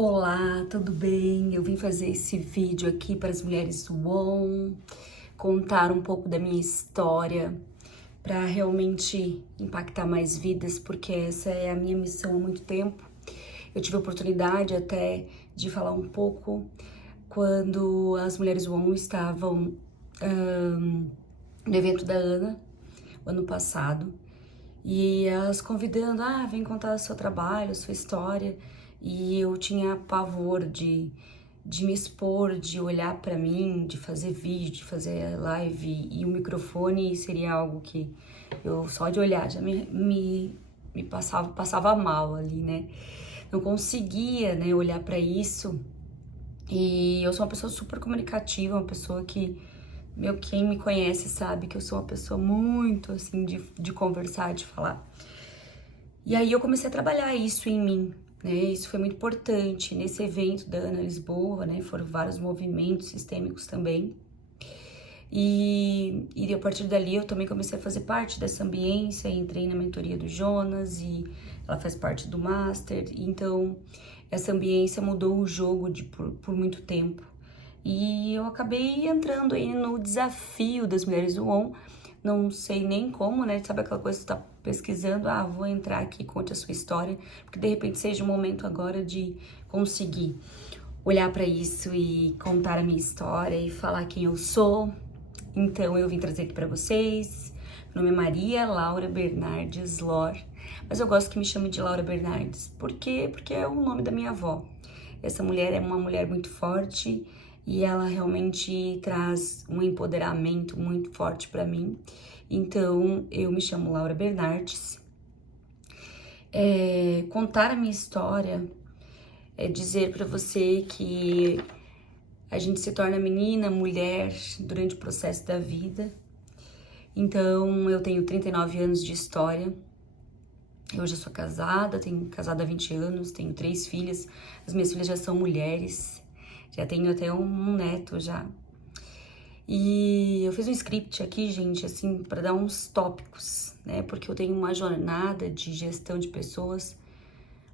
Olá, tudo bem? Eu vim fazer esse vídeo aqui para as mulheres WON, contar um pouco da minha história para realmente impactar mais vidas, porque essa é a minha missão há muito tempo. Eu tive a oportunidade até de falar um pouco quando as mulheres WON estavam no evento da Ana, ano passado, e elas convidando, vem contar o seu trabalho, a sua história, e eu tinha pavor de me expor, de olhar pra mim, de fazer vídeo, de fazer live, e o microfone seria algo que eu só de olhar já me passava mal ali, né? Não conseguia, né, olhar pra isso, e eu sou uma pessoa super comunicativa, uma pessoa que quem me conhece sabe que eu sou uma pessoa muito, assim, de conversar, de falar. E aí eu comecei a trabalhar isso em mim, né? Isso foi muito importante nesse evento da Ana Lisboa, né? Foram vários movimentos sistêmicos também. E a partir dali eu também comecei a fazer parte dessa ambiência, entrei na mentoria do Jonas e ela faz parte do Master. Então, essa ambiência mudou o jogo por muito tempo. E eu acabei entrando aí no desafio das mulheres do ON, não sei nem como, né? Sabe aquela coisa que você tá pesquisando, vou entrar aqui, conte a sua história, porque de repente seja o momento agora de conseguir olhar para isso e contar a minha história e falar quem eu sou. Então eu vim trazer aqui para vocês. Meu nome é Maria Laura Bernardes Lor, mas eu gosto que me chame de Laura Bernardes. Por quê? Porque é o nome da minha avó. Essa mulher é uma mulher muito forte e ela realmente traz um empoderamento muito forte para mim. Então eu me chamo Laura Bernardes. Contar a minha história é dizer para você que a gente se torna menina, mulher durante o processo da vida. Então, eu tenho 39 anos de história. Eu já sou casada, tenho casada há 20 anos, tenho 3 filhas. As minhas filhas já são mulheres. Já tenho até um neto já. E eu fiz um script aqui, gente, assim, para dar uns tópicos, né? Porque eu tenho uma jornada de gestão de pessoas,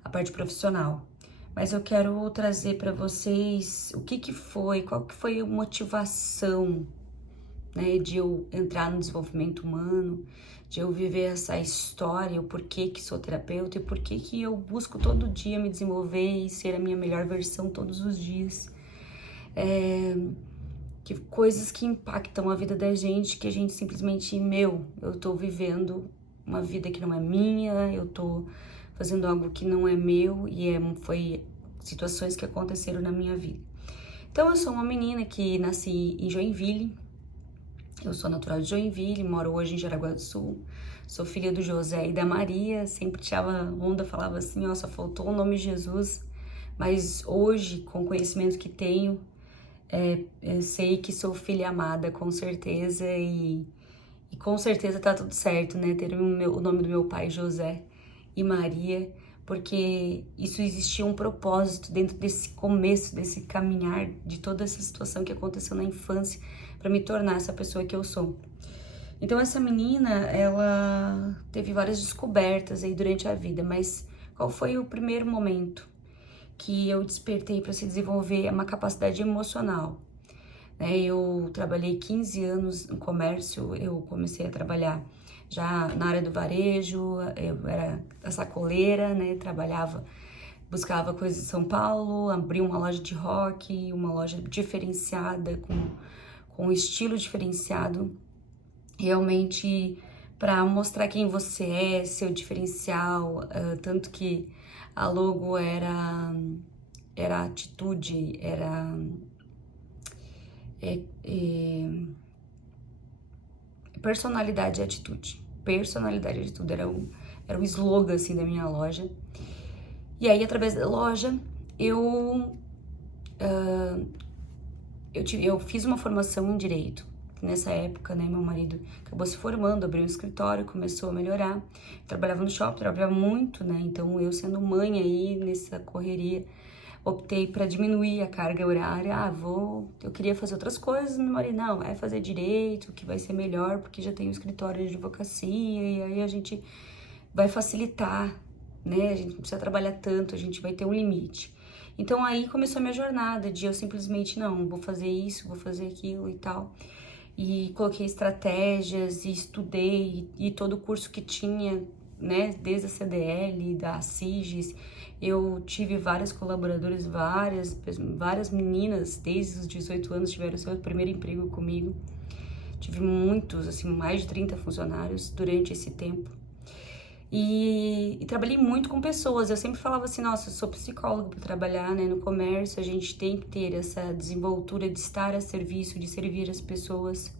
a parte profissional. Mas eu quero trazer para vocês qual que foi a motivação, né, de eu entrar no desenvolvimento humano, de eu viver essa história, o porquê que sou terapeuta e porquê que eu busco todo dia me desenvolver e ser a minha melhor versão todos os dias. Que coisas que impactam a vida da gente, que a gente simplesmente, eu tô vivendo uma vida que não é minha, eu tô fazendo algo que não é meu e foi situações que aconteceram na minha vida. Então eu sou uma menina que nasci em Joinville, eu sou natural de Joinville, moro hoje em Jaraguá do Sul, sou filha do José e da Maria, sempre tirava onda, falava assim, só faltou o nome Jesus, mas hoje, com o conhecimento que tenho, eu sei que sou filha amada, com certeza, e com certeza tá tudo certo, né? Ter o nome do meu pai, José, e Maria, porque isso existia um propósito dentro desse começo, desse caminhar, de toda essa situação que aconteceu na infância, para me tornar essa pessoa que eu sou. Então essa menina, ela teve várias descobertas aí durante a vida, mas qual foi o primeiro momento que eu despertei para se desenvolver uma capacidade emocional? Eu trabalhei 15 anos no comércio, eu comecei a trabalhar já na área do varejo, eu era a sacoleira, né? Buscava coisas em São Paulo, abri uma loja de rock, uma loja diferenciada, com um estilo diferenciado, realmente para mostrar quem você é, seu diferencial, tanto que a logo era atitude, era personalidade e atitude. Personalidade e atitude era o slogan assim da minha loja. E aí, através da loja, eu fiz uma formação em direito. Nessa época, né, meu marido acabou se formando, abriu um escritório, começou a melhorar. Trabalhava no shopping, trabalhava muito, né? Então, eu sendo mãe aí nessa correria, optei para diminuir a carga horária. Eu queria fazer outras coisas, meu marido, não, vai fazer direito, que vai ser melhor, porque já tem um escritório de advocacia, e aí a gente vai facilitar, né? A gente não precisa trabalhar tanto, a gente vai ter um limite. Então aí começou a minha jornada de eu simplesmente, não, vou fazer isso, vou fazer aquilo e tal. E coloquei estratégias e estudei e todo o curso que tinha, né, desde a CDL, da CIGES, eu tive várias colaboradoras, várias meninas desde os 18 anos tiveram seu primeiro emprego comigo. Tive muitos, assim, mais de 30 funcionários durante esse tempo. E trabalhei muito com pessoas. Eu sempre falava assim, nossa, eu sou psicóloga para trabalhar, né, no comércio, a gente tem que ter essa desenvoltura de estar a serviço, de servir as pessoas.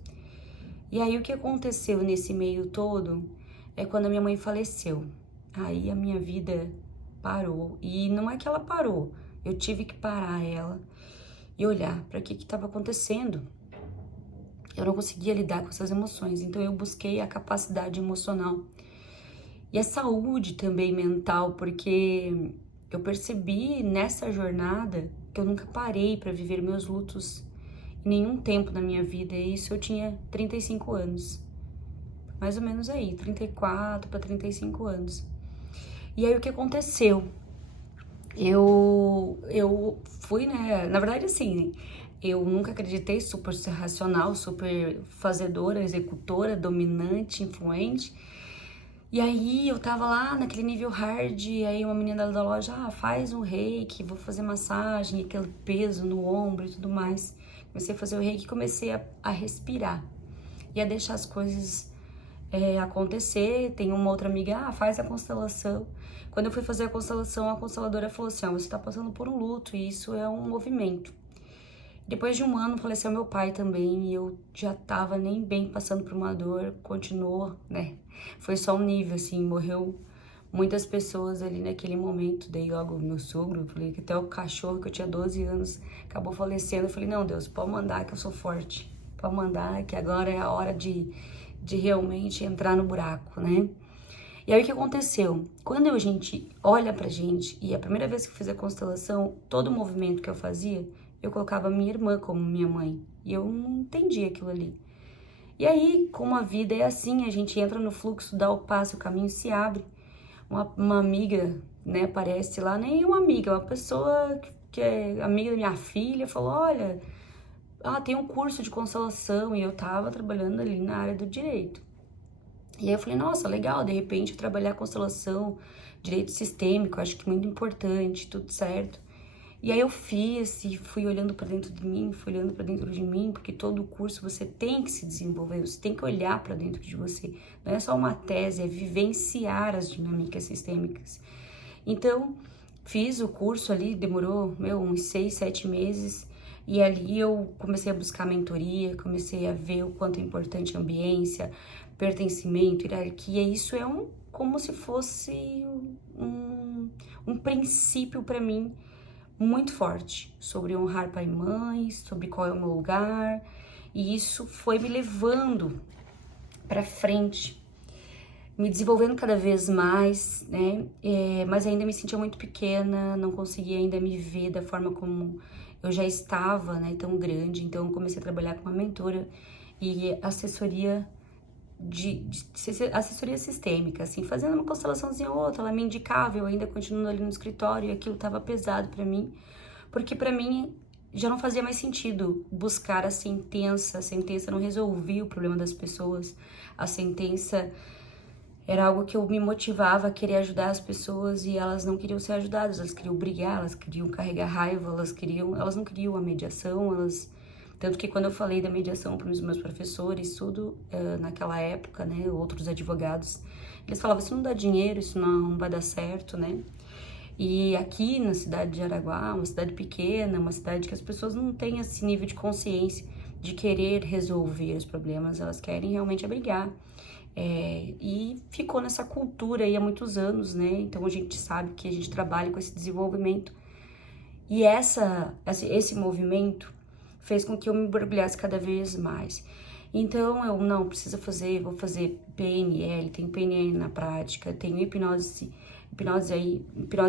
E aí o que aconteceu nesse meio todo é quando a minha mãe faleceu. Aí a minha vida parou. E não é que ela parou, eu tive que parar ela e olhar para o que estava acontecendo. Eu não conseguia lidar com essas emoções, então eu busquei a capacidade emocional e a saúde também mental, porque eu percebi nessa jornada que eu nunca parei para viver meus lutos em nenhum tempo na minha vida. E isso eu tinha 35 anos, mais ou menos aí, 34 para 35 anos. E aí o que aconteceu? Eu fui, né, na verdade assim, eu nunca acreditei super ser racional, super fazedora, executora, dominante, influente. E aí eu tava lá naquele nível hard, e aí uma menina da loja, faz um reiki, vou fazer massagem, aquele peso no ombro e tudo mais. Comecei a fazer o reiki e comecei a respirar e a deixar as coisas acontecer. Tem uma outra amiga, faz a constelação. Quando eu fui fazer a constelação, a consteladora falou assim, você tá passando por um luto e isso é um movimento. Depois de um ano faleceu meu pai também e eu já tava nem bem passando por uma dor, continuou, né? Foi só um nível, assim, morreu muitas pessoas ali naquele momento. Daí logo meu sogro, falei que até o cachorro que eu tinha 12 anos acabou falecendo. Eu falei, não, Deus, pode mandar que eu sou forte. Pode mandar que agora é a hora de realmente entrar no buraco, né? E aí o que aconteceu? Quando a gente olha pra gente, e a primeira vez que eu fiz a constelação, todo o movimento que eu fazia, eu colocava minha irmã como minha mãe. E eu não entendi aquilo ali. E aí, como a vida é assim, a gente entra no fluxo, dá o passo, o caminho se abre. Uma amiga, né, aparece lá, nem uma amiga, uma pessoa que é amiga da minha filha, falou, olha, tem um curso de constelação, e eu tava trabalhando ali na área do direito. E aí eu falei, nossa, legal, de repente trabalhar a constelação, direito sistêmico, acho que muito importante, tudo certo. E aí eu fiz e fui olhando para dentro de mim, fui olhando para dentro de mim, porque todo o curso você tem que se desenvolver, você tem que olhar para dentro de você. Não é só uma tese, é vivenciar as dinâmicas sistêmicas. Então, fiz o curso ali, demorou, uns 6, 7 meses. E ali eu comecei a buscar mentoria, comecei a ver o quanto é importante a ambiência, pertencimento, hierarquia. Isso é como se fosse um princípio para mim muito forte sobre honrar pai e mãe, sobre qual é o meu lugar. E isso foi me levando para frente, me desenvolvendo cada vez mais, né? Mas ainda me sentia muito pequena, não conseguia ainda me ver da forma como eu já estava, né? Tão grande. Então eu comecei a trabalhar com uma mentora e assessoria assessoria sistêmica, assim, fazendo uma constelaçãozinha ou outra. Ela me indicava, eu ainda continuando ali no escritório, e aquilo estava pesado para mim, porque para mim já não fazia mais sentido buscar a sentença não resolvia o problema das pessoas, a sentença era algo que eu me motivava a querer ajudar as pessoas e elas não queriam ser ajudadas, elas queriam brigar, elas queriam carregar raiva, elas não queriam a mediação, tanto que quando eu falei da mediação para os meus professores, tudo naquela época, né, outros advogados, eles falavam, isso não dá dinheiro, isso não vai dar certo, né? E aqui na cidade de Araguá, uma cidade pequena, uma cidade que as pessoas não têm esse nível de consciência de querer resolver os problemas, elas querem realmente brigar. E ficou nessa cultura aí há muitos anos, né? Então a gente sabe que a gente trabalha com esse desenvolvimento. E esse movimento fez com que eu me mergulhasse cada vez mais. Então eu não preciso vou fazer PNL, tem PNL na prática, tem hipnose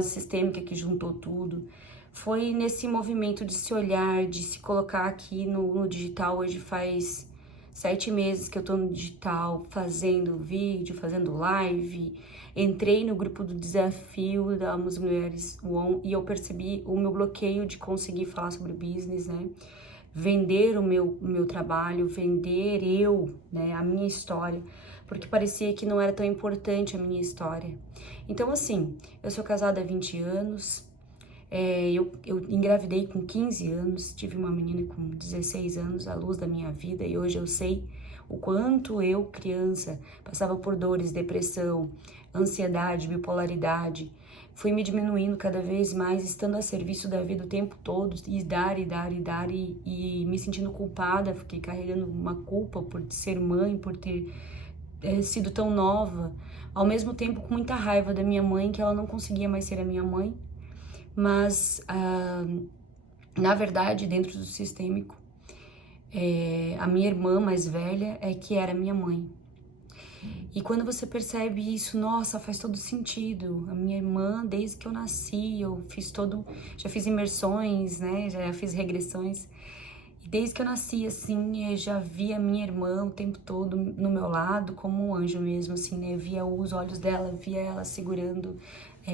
sistêmica que juntou tudo. Foi nesse movimento de se olhar, de se colocar aqui no digital. Hoje faz 7 meses que eu tô no digital, fazendo vídeo, fazendo live, entrei no grupo do desafio das mulheres ON e eu percebi o meu bloqueio de conseguir falar sobre business, né? Vender o meu trabalho, vender né, a minha história, porque parecia que não era tão importante a minha história. Então, assim, eu sou casada há 20 anos, eu engravidei com 15 anos, tive uma menina com 16 anos, a luz da minha vida, e hoje eu sei o quanto eu, criança, passava por dores, depressão, ansiedade, bipolaridade. Fui me diminuindo cada vez mais, estando a serviço da vida o tempo todo, e dar, e me sentindo culpada, fiquei carregando uma culpa por ser mãe, por ter sido tão nova, ao mesmo tempo com muita raiva da minha mãe, que ela não conseguia mais ser a minha mãe, mas, na verdade, dentro do sistêmico, a minha irmã mais velha é que era minha mãe. E quando você percebe isso, nossa, faz todo sentido. A minha irmã, desde que eu nasci, já fiz imersões, né, já fiz regressões. E desde que eu nasci, assim, eu já via a minha irmã o tempo todo no meu lado, como um anjo mesmo, assim, né, eu via os olhos dela, via ela segurando,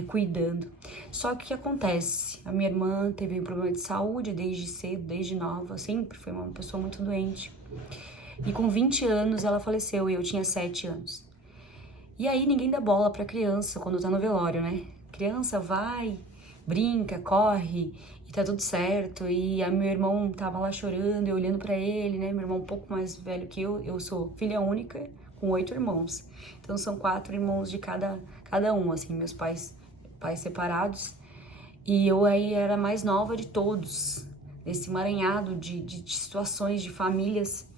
cuidando. Só que o que acontece? A minha irmã teve um problema de saúde desde cedo, desde nova, sempre foi uma pessoa muito doente. E com 20 anos ela faleceu e eu tinha 7 anos. E aí ninguém dá bola pra criança quando tá no velório, né? Criança vai, brinca, corre e tá tudo certo. E a meu irmão tava lá chorando, eu olhando pra ele, né? Meu irmão um pouco mais velho que eu sou filha única com 8 irmãos. Então são 4 irmãos de cada um, assim, meus pais separados. E eu aí era a mais nova de todos, nesse emaranhado de situações, de famílias.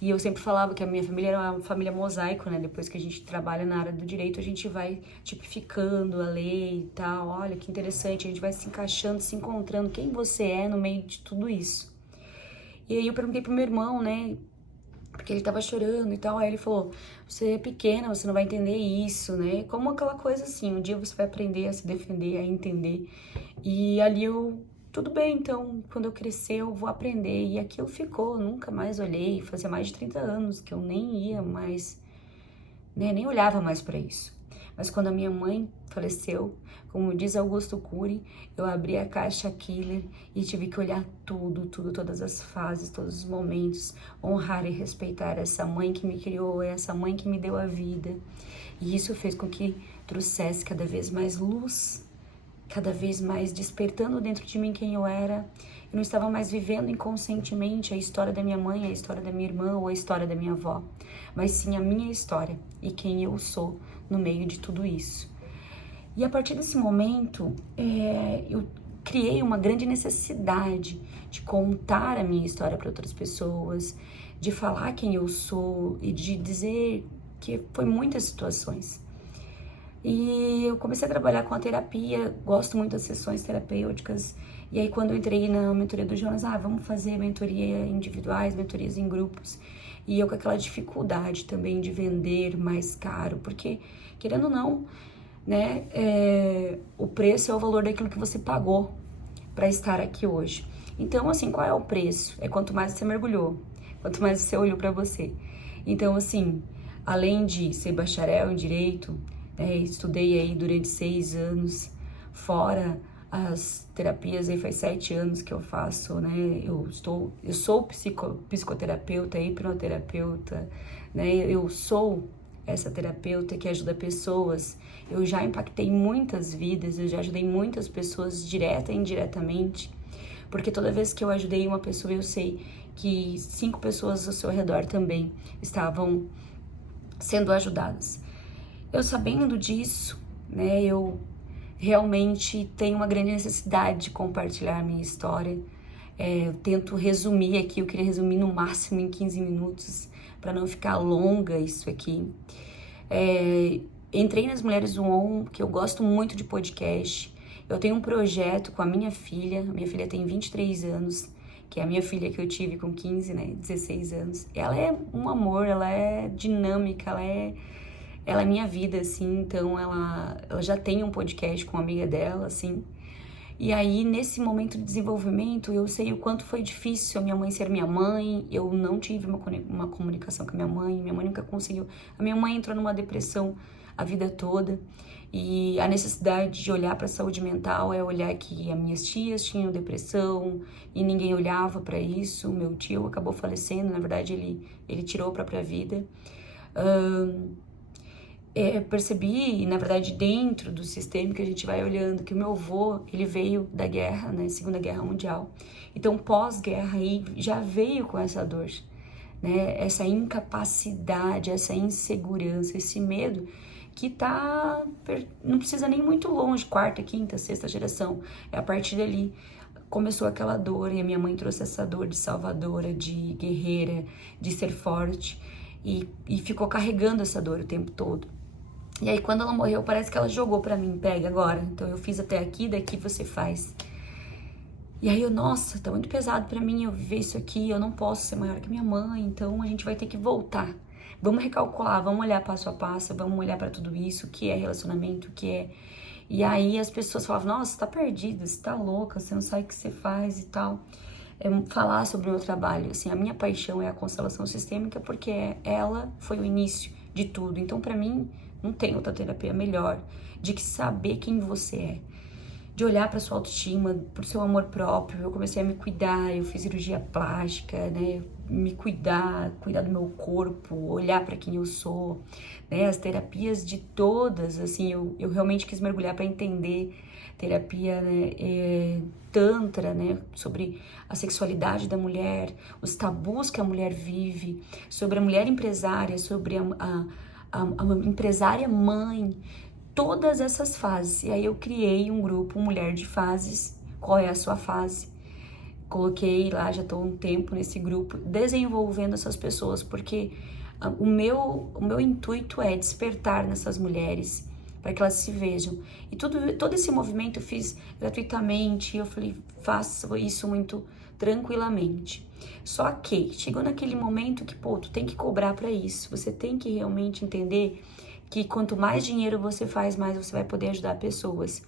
E eu sempre falava que a minha família era uma família mosaico, né? Depois que a gente trabalha na área do direito, a gente vai tipificando a lei e tal. Olha que interessante, a gente vai se encaixando, se encontrando quem você é no meio de tudo isso. E aí eu perguntei pro meu irmão, né? Porque ele tava chorando e tal. Aí ele falou, você é pequena, você não vai entender isso, né? Como aquela coisa assim, um dia você vai aprender a se defender, a entender. E ali tudo bem, então, quando eu crescer eu vou aprender. E aquilo ficou, nunca mais olhei. Fazia mais de 30 anos que eu nem ia mais, né, nem olhava mais para isso. Mas quando a minha mãe faleceu, como diz Augusto Cury, eu abri a caixa Killer e tive que olhar tudo, todas as fases, todos os momentos, honrar e respeitar essa mãe que me criou, essa mãe que me deu a vida. E isso fez com que trouxesse cada vez mais luz, cada vez mais despertando dentro de mim quem eu era. Eu não estava mais vivendo inconscientemente a história da minha mãe, a história da minha irmã ou a história da minha avó, mas sim a minha história e quem eu sou no meio de tudo isso. E a partir desse momento, eu criei uma grande necessidade de contar a minha história para outras pessoas, de falar quem eu sou e de dizer que foi muitas situações. E eu comecei a trabalhar com a terapia, gosto muito das sessões terapêuticas. E aí quando eu entrei na mentoria do Jonas, vamos fazer mentoria individuais, mentorias em grupos. E eu com aquela dificuldade também de vender mais caro, porque, querendo ou não, né, o preço é o valor daquilo que você pagou para estar aqui hoje. Então, assim, qual é o preço? É quanto mais você mergulhou, quanto mais você olhou para você. Então, assim, além de ser bacharel em Direito, estudei aí durante 6 anos, fora as terapias, aí faz 7 anos que eu faço, né? Eu sou psicoterapeuta, hipnoterapeuta, né? Eu sou essa terapeuta que ajuda pessoas. Eu já impactei muitas vidas, eu já ajudei muitas pessoas direta e indiretamente, porque toda vez que eu ajudei uma pessoa, eu sei que 5 pessoas ao seu redor também estavam sendo ajudadas. Eu sabendo disso, né, eu realmente tenho uma grande necessidade de compartilhar a minha história. Eu tento resumir aqui, eu queria resumir no máximo em 15 minutos, para não ficar longa isso aqui. Entrei nas Mulheres do ON, que eu gosto muito de podcast. Eu tenho um projeto com a minha filha tem 23 anos, que é a minha filha que eu tive com 15, né, 16 anos. Ela é um amor, ela é dinâmica, ela é minha vida, assim, então ela já tem um podcast com uma amiga dela, assim. E aí, nesse momento de desenvolvimento, eu sei o quanto foi difícil a minha mãe ser minha mãe, eu não tive uma comunicação com a minha mãe nunca conseguiu. A minha mãe entrou numa depressão a vida toda. E a necessidade de olhar para a saúde mental é olhar que as minhas tias tinham depressão e ninguém olhava para isso. Meu tio acabou falecendo, na verdade ele tirou a própria vida. Percebi, na verdade, dentro do sistema que a gente vai olhando, que o meu avô, ele veio da guerra, né, Segunda Guerra Mundial. Então, pós-guerra, aí já veio com essa dor, né, essa incapacidade, essa insegurança, esse medo que não precisa nem muito longe, quarta, quinta, sexta geração, é a partir dali começou aquela dor, e a minha mãe trouxe essa dor de salvadora, de guerreira, de ser forte, e ficou carregando essa dor o tempo todo. E aí, quando ela morreu, parece que ela jogou pra mim, pega agora. Então, eu fiz até aqui, daqui você faz. E aí, nossa, tá muito pesado pra mim eu viver isso aqui, eu não posso ser maior que minha mãe, então a gente vai ter que voltar. Vamos recalcular, vamos olhar passo a passo, vamos olhar pra tudo isso, o que é relacionamento, o que é... E aí, as pessoas falavam, nossa, você tá perdida, você tá louca, você não sabe o que você faz e tal. Falar sobre o meu trabalho, assim, a minha paixão é a constelação sistêmica, porque ela foi o início de tudo. Então, pra mim, não tem outra terapia melhor de que saber quem você é, de olhar para sua autoestima, pro seu amor próprio. Eu comecei a me cuidar, eu fiz cirurgia plástica, né? Me cuidar do meu corpo, olhar para quem eu sou, né? As terapias de todas, assim, eu realmente quis mergulhar para entender terapia, né? Tantra, né? Sobre a sexualidade da mulher, os tabus que a mulher vive, sobre a mulher empresária, sobre a empresária mãe, todas essas fases. E aí eu criei um grupo Mulher de Fases. Qual é a sua fase? Coloquei lá, já estou um tempo nesse grupo, desenvolvendo essas pessoas, porque o meu intuito é despertar nessas mulheres, para que elas se vejam. E todo esse movimento eu fiz gratuitamente, eu falei, faça isso muito tranquilamente. Só que chegou naquele momento que, pô, tu tem que cobrar para isso, você tem que realmente entender que quanto mais dinheiro você faz, mais você vai poder ajudar pessoas.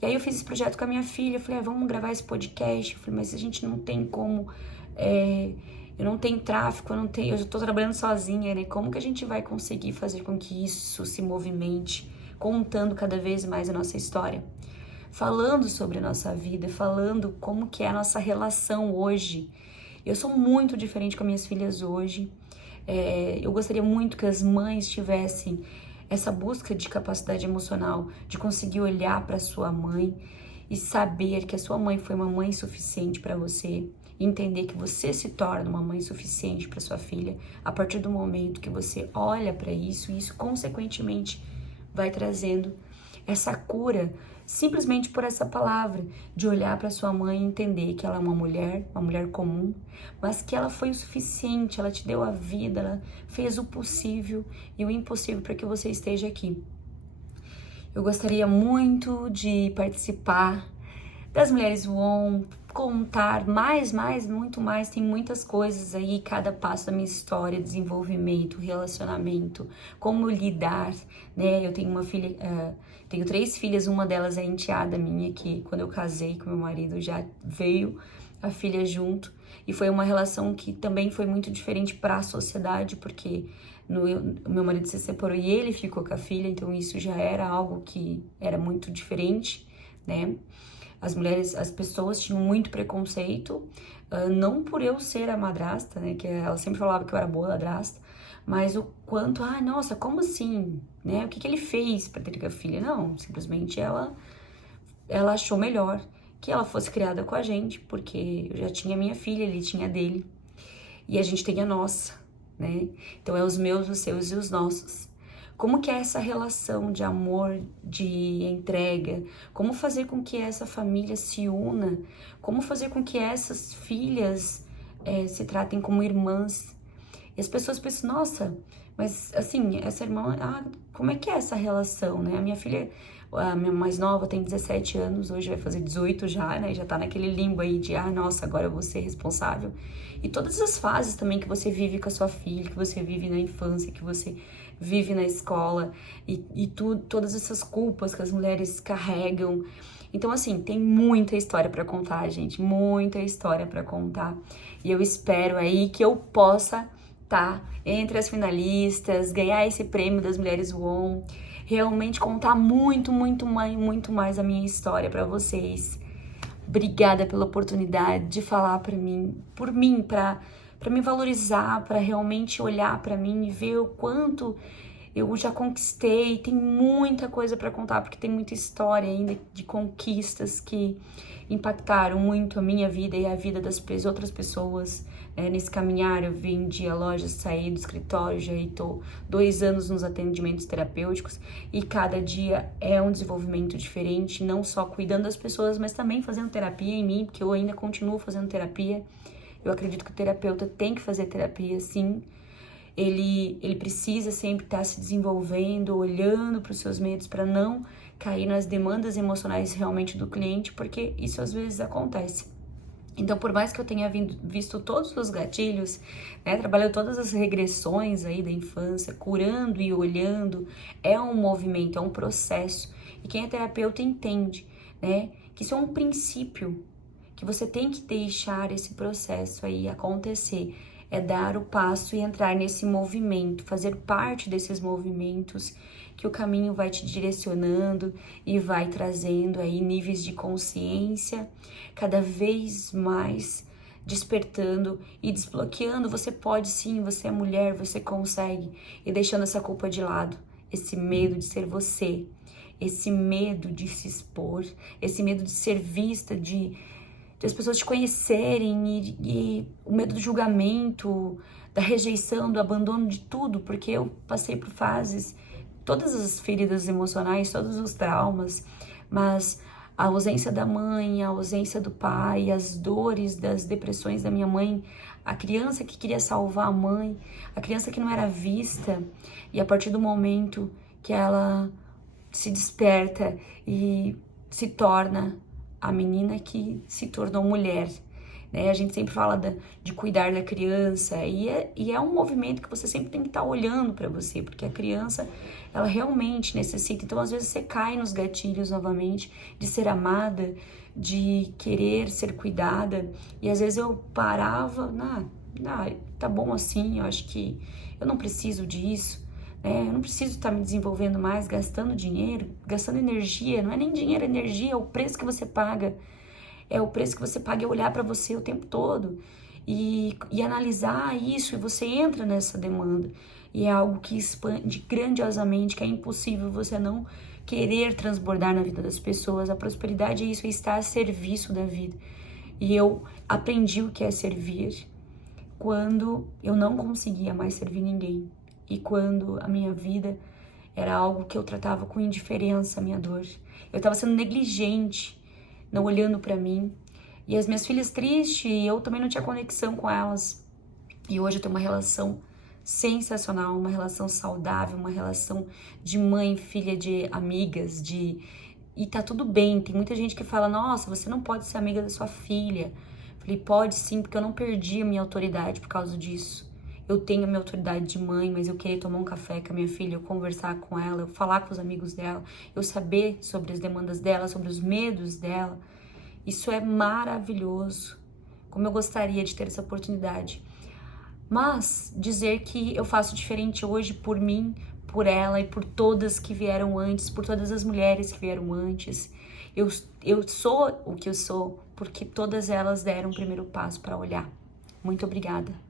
E aí eu fiz esse projeto com a minha filha, eu falei, vamos gravar esse podcast. Eu falei, mas a gente não tem como, eu não tenho tráfego, eu já tô trabalhando sozinha, né? Como que a gente vai conseguir fazer com que isso se movimente, contando cada vez mais a nossa história? Falando sobre a nossa vida, falando como que é a nossa relação hoje. Eu sou muito diferente com as minhas filhas hoje. Eu gostaria muito que as mães tivessem essa busca de capacidade emocional, de conseguir olhar para sua mãe e saber que a sua mãe foi uma mãe suficiente para você, entender que você se torna uma mãe suficiente para sua filha a partir do momento que você olha para isso, e isso consequentemente vai trazendo essa cura simplesmente por essa palavra, de olhar para sua mãe e entender que ela é uma mulher comum, mas que ela foi o suficiente, ela te deu a vida, ela fez o possível e o impossível para que você esteja aqui. Eu gostaria muito de participar das Mulheres Voam, contar muito mais, tem muitas coisas aí, cada passo da minha história, desenvolvimento, relacionamento, como lidar, né? Eu tenho uma filha, tenho 3 filhas, uma delas é enteada minha, que quando eu casei com meu marido já veio a filha junto, e foi uma relação que também foi muito diferente para a sociedade, porque o meu marido se separou e ele ficou com a filha, então isso já era algo que era muito diferente, né? As pessoas tinham muito preconceito, não por eu ser a madrasta, né, que ela sempre falava que eu era boa madrasta, mas o quanto, nossa, como assim, né, o que ele fez para ter com a filha? Não, simplesmente ela achou melhor que ela fosse criada com a gente, porque eu já tinha minha filha, ele tinha a dele, e a gente tem a nossa, né, então é os meus, os seus e os nossos. Como que é essa relação de amor, de entrega? Como fazer com que essa família se una? Como fazer com que essas filhas se tratem como irmãs? E as pessoas pensam, nossa, mas assim, essa irmã, como é que é essa relação, né? A minha filha, a minha mais nova, tem 17 anos, hoje vai fazer 18 já, né? Já tá naquele limbo aí de, nossa, agora eu vou ser responsável. E todas as fases também que você vive com a sua filha, que você vive na infância, que você vive na escola, todas essas culpas que as mulheres carregam. Então, assim, tem muita história pra contar, gente, muita história pra contar. E eu espero aí que eu possa estar entre as finalistas, ganhar esse prêmio das Mulheres Voam. realmente contar muito mais a minha história para vocês. Obrigada pela oportunidade de falar por mim, para me valorizar, para realmente olhar para mim e ver o quanto eu já conquistei. Tem muita coisa para contar, porque tem muita história ainda de conquistas que impactaram muito a minha vida e a vida das outras pessoas. Nesse caminhar, eu vendi a loja, saí do escritório, já estou 2 anos nos atendimentos terapêuticos e cada dia é um desenvolvimento diferente, não só cuidando das pessoas, mas também fazendo terapia em mim, porque eu ainda continuo fazendo terapia. Eu acredito que o terapeuta tem que fazer terapia, sim. Ele precisa sempre estar se desenvolvendo, olhando para os seus medos, para não cair nas demandas emocionais realmente do cliente, porque isso às vezes acontece. Então, por mais que eu tenha visto todos os gatilhos, trabalhando todas as regressões aí da infância, curando e olhando, é um movimento, é um processo. E quem é terapeuta entende, que isso é um princípio, que você tem que deixar esse processo aí acontecer. É dar o passo e entrar nesse movimento, fazer parte desses movimentos que o caminho vai te direcionando e vai trazendo aí níveis de consciência cada vez mais despertando e desbloqueando. Você pode sim, você é mulher, você consegue, e deixando essa culpa de lado, esse medo de ser você, esse medo de se expor, esse medo de ser vista, de as pessoas te conhecerem e o medo do julgamento, da rejeição, do abandono, de tudo, porque eu passei por fases, todas as feridas emocionais, todos os traumas, mas a ausência da mãe, a ausência do pai, as dores das depressões da minha mãe, a criança que queria salvar a mãe, a criança que não era vista, e a partir do momento que ela se desperta e se torna a menina que se tornou mulher, A gente sempre fala de cuidar da criança e é um movimento que você sempre tem que estar olhando para você, porque a criança, ela realmente necessita. Então, às vezes você cai nos gatilhos novamente de ser amada, de querer ser cuidada, e às vezes eu parava, tá bom assim, eu acho que eu não preciso disso. Eu não preciso estar me desenvolvendo mais, gastando dinheiro, gastando energia. Não é nem dinheiro, é energia, é o preço que você paga. É o preço que você paga, é olhar para você o tempo todo e analisar isso, e você entra nessa demanda. E é algo que expande grandiosamente, que é impossível você não querer transbordar na vida das pessoas. A prosperidade é isso, é estar a serviço da vida. E eu aprendi o que é servir quando eu não conseguia mais servir ninguém. E quando a minha vida era algo que eu tratava com indiferença, a minha dor. Eu estava sendo negligente, não olhando para mim. E as minhas filhas tristes, e eu também não tinha conexão com elas. E hoje eu tenho uma relação sensacional, uma relação saudável, uma relação de mãe, filha, de amigas, E tá tudo bem. Tem muita gente que fala, nossa, você não pode ser amiga da sua filha. Falei, pode sim, porque eu não perdi a minha autoridade por causa disso. Eu tenho a minha autoridade de mãe, mas eu querer tomar um café com a minha filha, eu conversar com ela, eu falar com os amigos dela, eu saber sobre as demandas dela, sobre os medos dela. Isso é maravilhoso. Como eu gostaria de ter essa oportunidade. Mas dizer que eu faço diferente hoje por mim, por ela e por todas que vieram antes, por todas as mulheres que vieram antes. Eu sou o que eu sou porque todas elas deram o primeiro passo para olhar. Muito obrigada.